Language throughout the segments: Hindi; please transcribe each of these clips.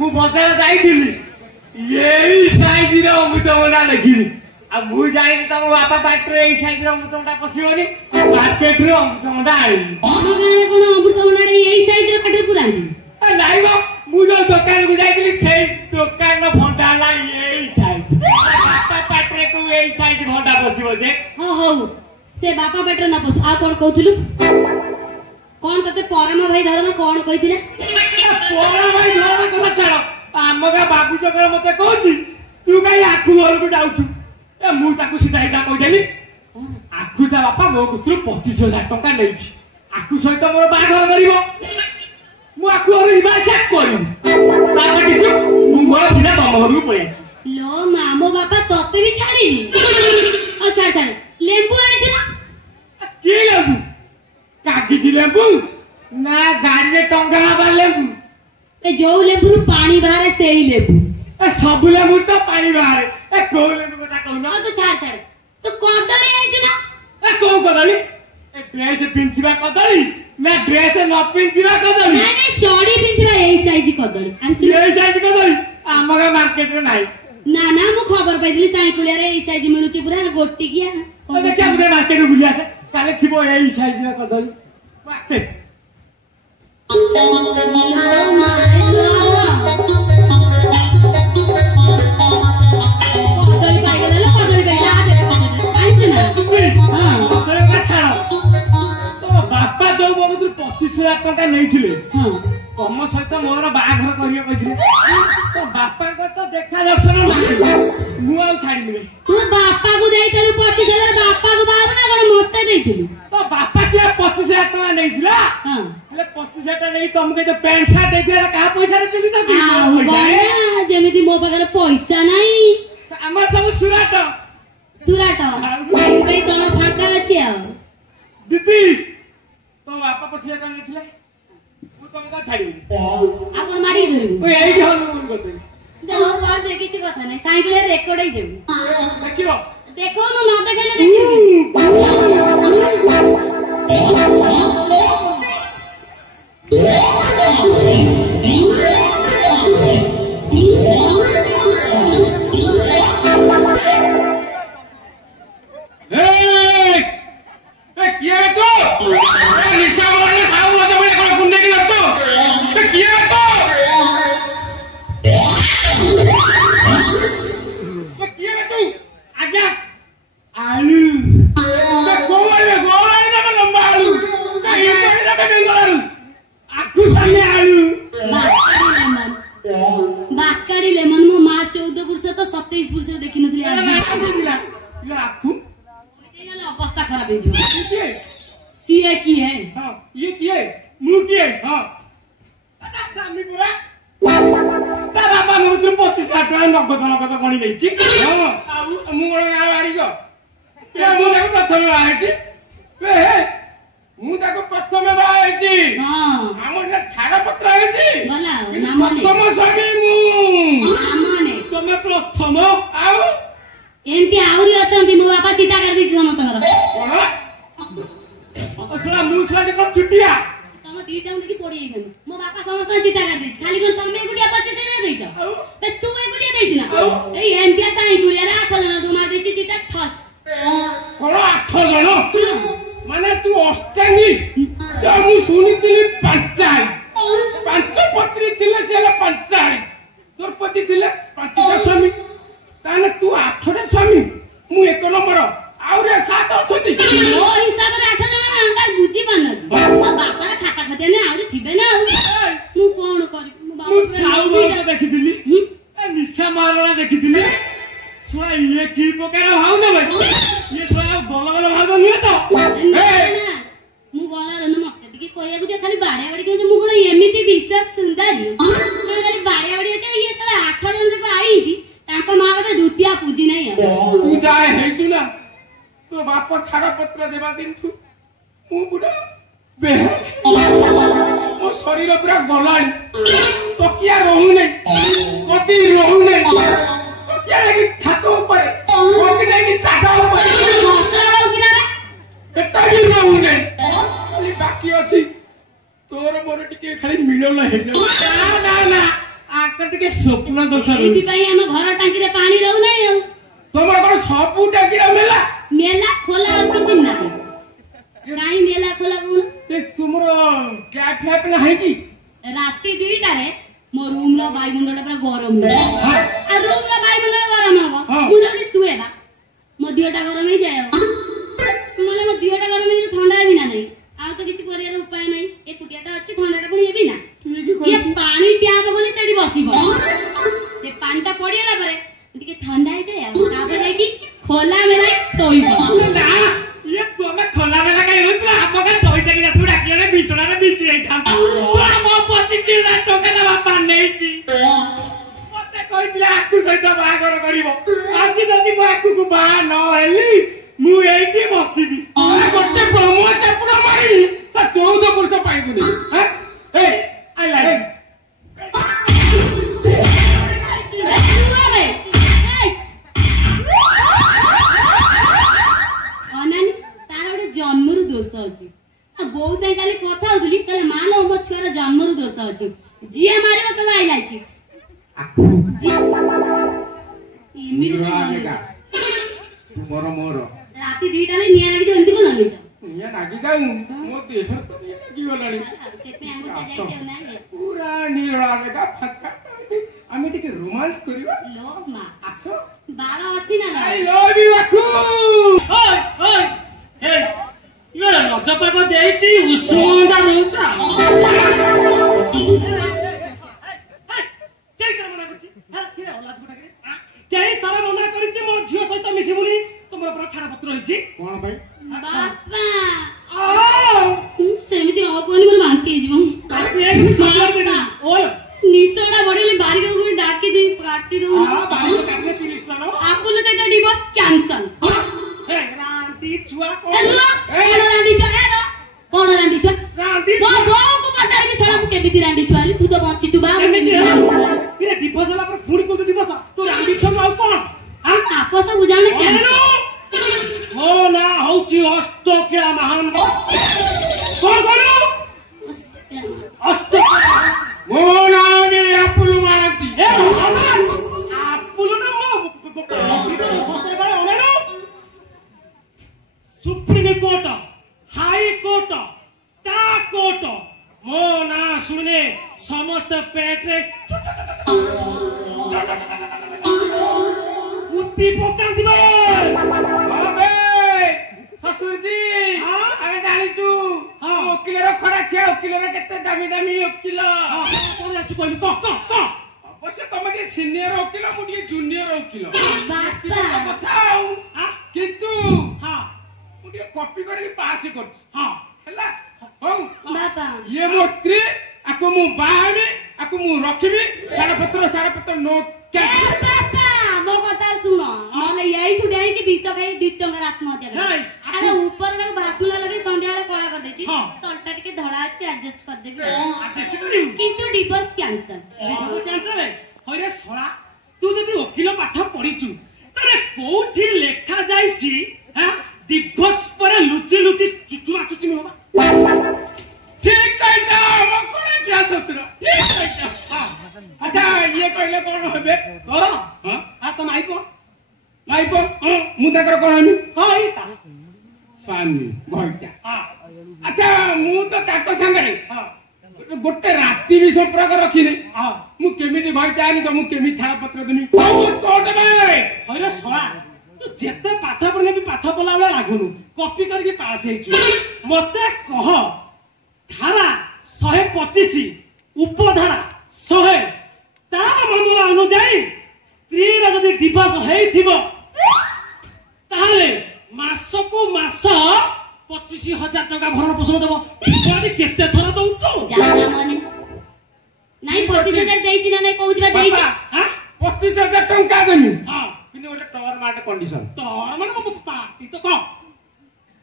मु बजार जाइथिली यही साइज रे अमृतभंडा देखिली आ मु जानि तम बापा पात्र एई साइज रे अमृतभंडा पसिबनी मार्केट रे अमृतभंडा आइली कोन अमृतभंडा रे एई साइज रे काटे पुरांती नाइ बा मु जो दुकान को जाइथिली सेई दुकान रे भंडा ला एई साइज बापा पात्र को एई साइज भंडा पसिबो दे हो से बापा पेटर ना पस आ कोन कहथुलु कोन तते परम भाई धर्म कोन कहिथिला परम भाई धर्म कथा छाड़ आमगा बाबू जकर मते कहछि तू काई आखु घर को जाउछु ए मु ताकू सीधा इटा कहदेली आखु ता बापा मो कुत्रु 25,000 टका नैछि आखु सहित मोर बाघर करिवो मु आखु घर इबासा करिम बाबा किछु मु मोर सीधा तम घर को पळेछि लो मामो बापा तते भी छाड़ीनी अच्छा लेंबू आनिछ ना की लेंबू कागी की लेंबू ना गाड़ी रे टंगा बा लेंबू ए जो लेंबू पानी बाहर सेही लेंबू ए सब लेंबू तो पानी बाहर ए को लेंबू कथा कहना तो छाड़ तो कदली आनिछ ना ए को कदली ए ड्रेस पिंथिबा कदली ना ड्रेस न पिंथिबा कदली नहीं चोड़ी पिंथिबा एई साइज कदली आनिछ एई साइज कदली आमगा मार्केट रे नाही ना मु खबर पाइली साइकुलिया रे एई साइज मिलुची पूरा गोटी किया अरे क्या मुझे मार्केट में बुली आसे काले थिबो एई साइज रे कदली बाते बापा जो बहुत 25,000 टका नहीं तम सहित मोर बाघर करियो कहिथिले तो बापा को तो देखा दर्शन मु आ छाड़ी दे तू बापा को देइतलु 25,000 बापा को बाबू ना कोन मते देइतलु तो बापा जे 25,000 टका नैथिला हां हेले 25,000 टका नै तुमके जो पैंट शर्ट देथिला का पैसा रे दिली तो पैसा जेमिति मो पाखरे पैसा नाही हमर सब सुराट साइड पे तनो फाका अछि आ दीदी तो बापा 25,000 टका नैथिला मु तुमका छाड़ी आपण माडी धरबु ओ एई हल मन करते देखो पर जे किछि कथा नै साइड रे रेकॉर्ड आइ जेबु देखियो देखो न देखले देखियो बाकाड़ी लेमन मो मां 14 पुरुष तो 27 पुरुष देखि नथली अवस्था खराब हो सीए की है हां ये की है मु की है हां सामी पूरा ता बाबा मु 25,000 टका नगद गणी देछि हां आ मु गोळ आ आरी जो ते मु ताको प्रथम आइछि ए मु ताको प्रथम आइछि हां हमर छाड़ पत्र आइछि भला नाम ने प्रथम स्वामी मु नाम ने तुम प्रथम आउ एंती आउरी अछंती मो बापा चिता कर दी समस्त घर कोन असला मुसला को छुटिया तम दीटा देखि पड़ी गई मो बापा समस्त चिता कर दी खाली कोन तमे गुडिया 25 दे देछ ते तू ए गुडिया देछ ना ए एंती साई गुडिया रे 8 जन तुमा देछि चिता ठस कोन 8 जन माने तू अष्टांगी जो मु सुनितिली पंचायत पांच पत्री थिले सेला पंचायत द्रौपदी थिले पांचटा स्वामी ताने तू 8टा स्वामी मु एक नंबर आउरे 7 अछती ओ हिसाब रे 8 जन अंडा बुझी पाना बापा रे खाता खते ने आउरे थिबे ना मु कोन करी मु बाबा मु साउरो के देखिदिली ए निशा मारना देखिदिली सोया ये की प्रकार भाव दे भाई ये सोया गल भाव नुहे तो ना मु गला न मते दिके कहया गुदिया खाली बाड़े बाड़ी के मु कोन एमिति विश्वास सुंदरी खाली बाड़े बाड़ी छै ये साला 8 जन जको आई थी ताको मां के दुतिया पूजी नहीं तू जाए हेतु ना तो बाप छाड़ पत्र देबा दिन छु मु पूरा बे मो शरीर पूरा गलाणी तकिया रहू नै कति रहू नै तकिया लागी छात ऊपर कति लागी छात ऊपर मस्तर रहउछि ना केता भी रहू नै खाली बाकी अछि तोर मोर टिके खाली मिलो ना हे ना ना आकर टिके स्वप्न दोष एथि पई हम घर टांकी रे पानी रहउ नै हो तोमर कोन सबु टाकी रे मेला खोला और किछ नाही काई मेला खोला कोन ए तुमरो कैफ हैप नाही की राती 2टा रे मो रूम रो वायुमंडल पूरा गरम हो आ रूम रो वायुमंडल गरम हो मु जडी सुएबा मो दियोटा गरम ही जाय मोले मो दियोटा गरम ही ठंडा भी ना नहीं आ तो किछ करियार उपाय नहीं ए कुटियाटा अछि ठंडाटा कोन हेबी ना ये पानी ट्याप कोनी सेडी बसीबो से पानीटा पडियला परे टिके ठंडा ही जाय तापर जाय की खोला मेला सोइबो ना ये तोमे खोला मेला काई होतरा हम का तोइते की जासु डाकिया रे बिचड़ा रे बिची जाई था तोरा मो 25,000 टका ना बापा नेइची मते कहितला आकु सहित बाहागर करिवो आज जदी मो आकु को बा न हेली मु एठी बसिबी गोटे ब्रह्म चापुरा मारी सा 14 पुरुष पाइबुनी हैं ए आई लाइक जन्मरु दोष अछि आ बौ से खाली कथा होतली कहले मानो मो छुआर जन्मरु दोष अछि जिया मारिबो तबे आई लाइक इट आकु इमिर आगेगा मोर मोर राती 2टा ले निया लागि एंती कोन लगे छ निया लागि जाऊ मो देह तो निया लागि गलानी से पे अंगुर जाय छै ना पूरा नीर आगेगा फक्का आमी टिके रोमांस करिवा लो मा आसो बाला अछि ना आई लव यू आकु ओय ओय हे ये रजपा को देइची उसूंडा देउचा के कर मना करची हा के औलाद गुटा के के तारा मना करची मोर झियो सहित मिसिबुनी तमरा पर छाड़ा पत्र होइची कोन भाई बापा आ सेमिति कोनी मोर बांती जीवो एक मार दे ओय निसोडा बडीले बारी को डाकी दे काटी दो हां बारी को काटने 30 लानो आपुल से डिवोर्स कैंसल हे रांती छुआ को कोन रांदी छ ना कोन रांदी छ रांती बो को पता कि सरा के बिति रांदी छ तू तो बच्ची छु बा तेरे डिवोर्स वाला पर फुड़ी को डिवोर्स तू रांती छ ना कोन हां आपस बुझाने कैंसल हो ना होची अष्टक्या महान कोन बोलो अष्टक्या मो नामे अपुलु मानती ए आपुलु ना मो सते बारे ओनेनो सुप्रीम कोर्ट हाई कोर्ट ता कोर्ट मो ना सुने समस्त पेटे उत्ती पोका दिबे अबे ससुर जी आगे जानी तू वकील रो खड़ा किया वकील रे केते दामी दामी वकील कोन जाची कोइ को अवश्य तमे के सीनियर वकील मु के जूनियर वकील बापा कथा किंतु हां मु के कॉपी करके पास कर हां हला हो बापा ये मो स्त्री आको मु बाहामी आको मु रखिबी सारा पत्र नो ए बापा मो कथा सुनो नले यही टुडे की 20 टका 2 टका आत्महत्या कर नहीं आरे ऊपर ना भासमला लगे संध्या वाला कला कर देची हां तलटा टिके धळा अछि एडजस्ट कर देबी एडजस्ट करिउ किंतु डिवोर्स कैंसल कैंसल है होरे सोळा तू जदी वकील पाठ पढिचु तरे कोठी लेखा जाईची हां डिवोर्स पर लुचि लुचि चुचुमा चुचुमी होबा ठीक कहता हम कोन क्या ससुर ठीक कहता हां अच्छा ये कहले कोन होबे तोर हां आ तो माई को मु ताकर कोन हमी हां ई ता स्वामी भइता हां अच्छा मु तो ताको संगरे हां गोटे राती भी संपर्क रखिने हां मु केमिति भइता आनी तो मु केमि छाड़ा पत्र देनी बहुत कोट में होरे सोळा तू जेते पाठ पढले भी पाठ पला वाला लागुनु कॉपी करके पास हेचु मते कह धारा 125 उपधारा 100 ता मामला अनुଯାୟୀ स्त्री रा जदी डिवोर्स हेइथिबो ताले मासको मास 25,000 टका भरण पोषण देबो तोनी केते थरा दउछु जाना मने नाही 25,000 देइची ना नाही कहउछबा देइची हां 25,000 टंका देनी हां किने गोटे टवर मार्ट कंडीशन तो माने मो पार्टी तो को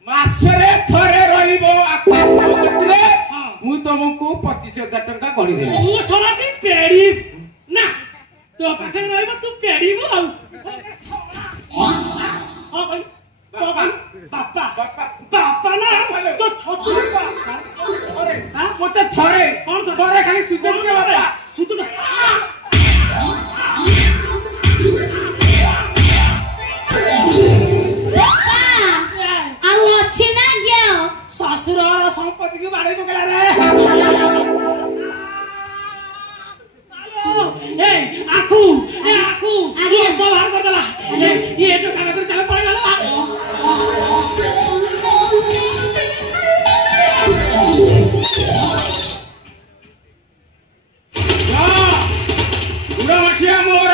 मासरे थरे रहिबो आपन कतरे हां मु तुमको 25,000 टंका गणी दे तू सोना की पेड़ी ना तो पाखे रहइबो तू पेड़ीबो आ हां भाई बापा बापा ना तो छोटू अरे हां मते थरे कोन थरे खाली सुजन के बापा सुतु संपत्ति को बाड़े पकड़ा रे ए आखू आगे सब बाहर कर देला ये तो काम कर चल पड़े गला बुढ़ा मठिया मोर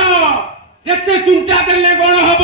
जेते चिंता देले गण हब